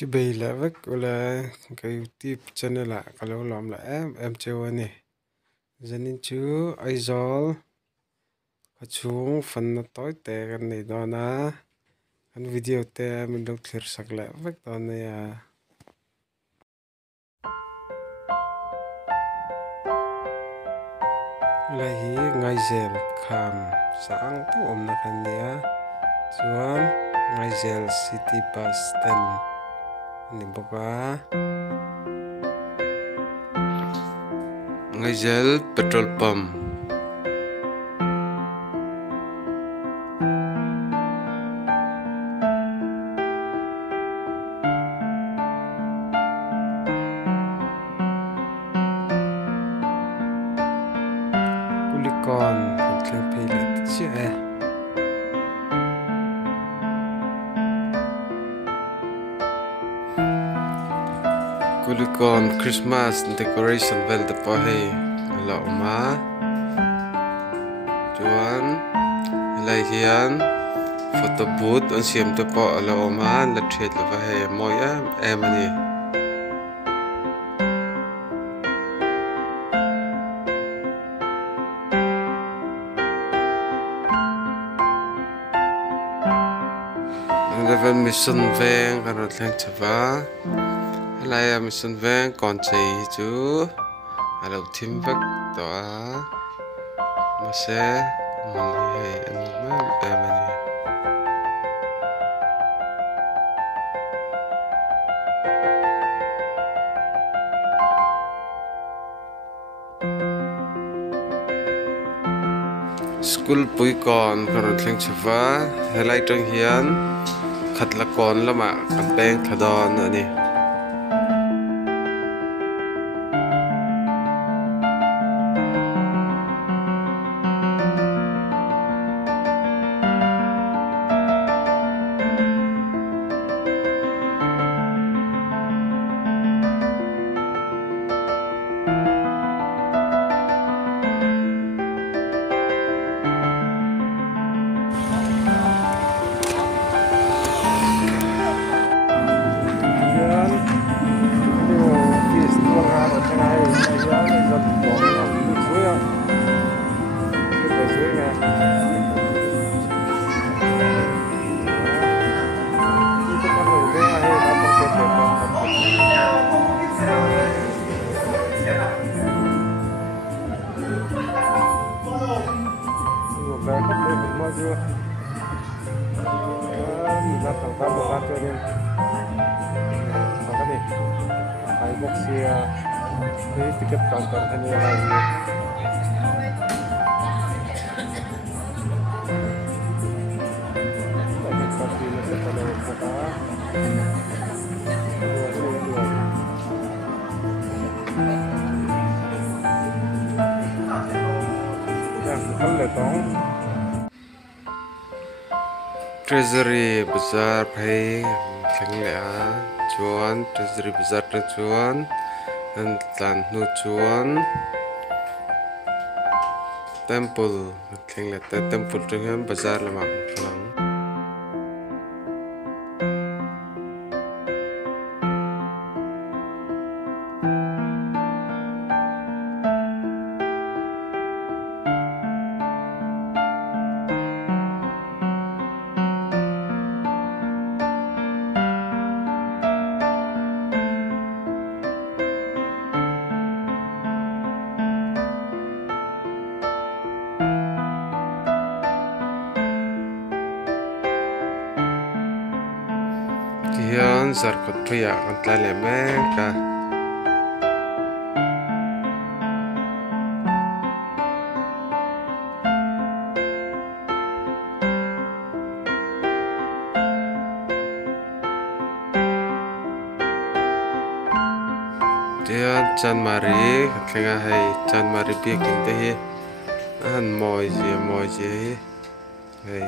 Chị bì là vất là cái YouTube channel là kalau làm là em chơi nè dân nên chứ ai rồi có chung phần nó tối tệ cái này đó na cái video tệ mình đâu clear sạc lại vất đó này à là hi ngay zel kham sáng tu na cái này chuan ngay zel city bus stand ni boka ngay zel petrol pump con thằng phi là chiếc Kulikon Christmas decoration vel de po hei lo ma chuan lai hian photo booth on siam te po lo ma la thiet lo hei moi em ani level mission veng kan thlang chawa lai mission veng kon chei chu alo thim vek to a ma se mon he an ma em ani school pui kon kan thlang chawa helai tang hian khat la kon lama kan peng thadon ani tiket counter hanya lagi banyak pasti masih pada kota yang letong Treasury Bazaar pay thang lea chuan Treasury Bazaar na chuan an tlan nu chuan temple thang le temple tang bazaar lama lang hian zarkhat thuya kan tla le mek ka hian Chan Mari thlenga hei Chan Mari biakin te hi an moi je hei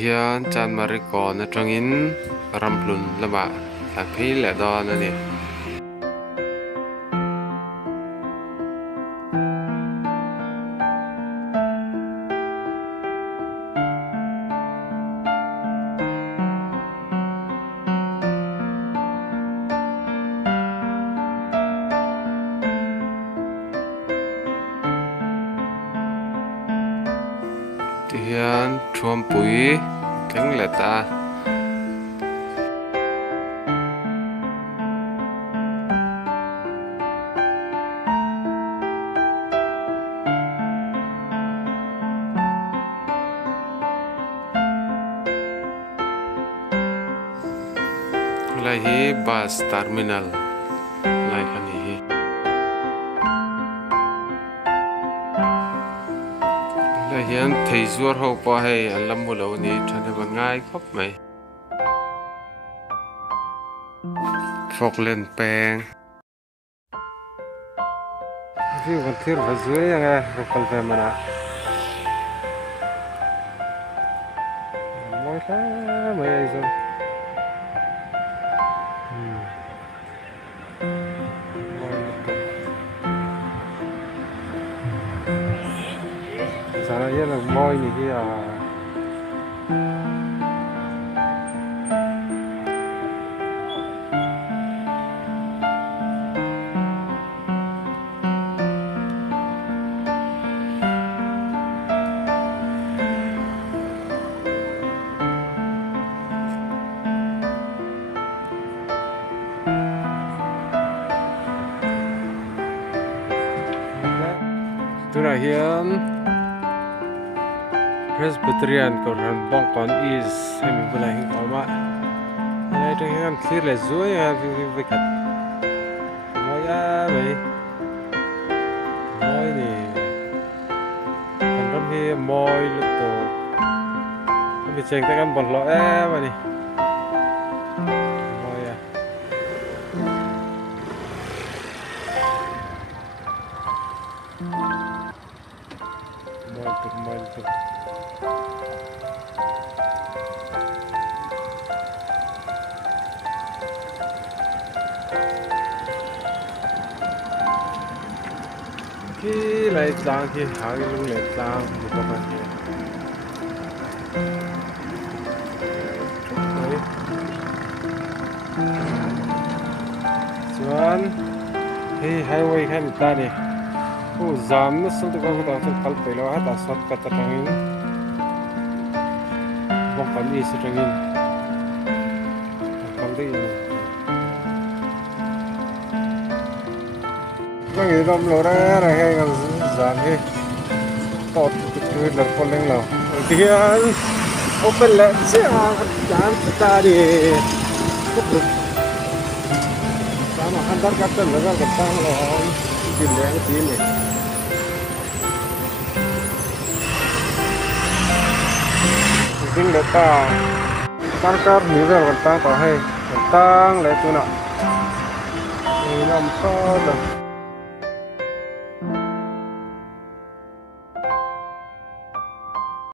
hian Chan Mari kon atangin ramplun lama là phí là đo nữa nè thì hiện chuông bụi cánh là ta lai hi bus terminal lai ani hi lai hian thei zuar ho pa hei an lam mu lo ni thana ba ngai khop mai phok len peng vi kan thir va zuai anga rokal ve mana moi la mai ai zo Sana dia nak moi ni dia. Terakhir Presbyterian Koran Bangkon is hemi bulahin kalma. Ini tu kan clear le zuai ya vikat. Moya bay. Moi ni. Kan ramhi moi luto. Kami ceng tekan bollo bani. Moya. Moi tu. Khi lại trang khi hai luôn lại trang một cái phần gì xuân khi highway kan ta đi jam nó sắp được có tao chụp phải lo hết ta sắp cắt tangin bông cắm đi sẽ tangin cắm đi cái gì đó lỗ ra này hay còn giảm đi tọt cái lật con lên lầu thì open lại sẽ giảm ta đi sama antar kapten legal ketang loh pindah ke sini mungkin datang kantor nivel ketang toh hey ketang letu nak ini nampak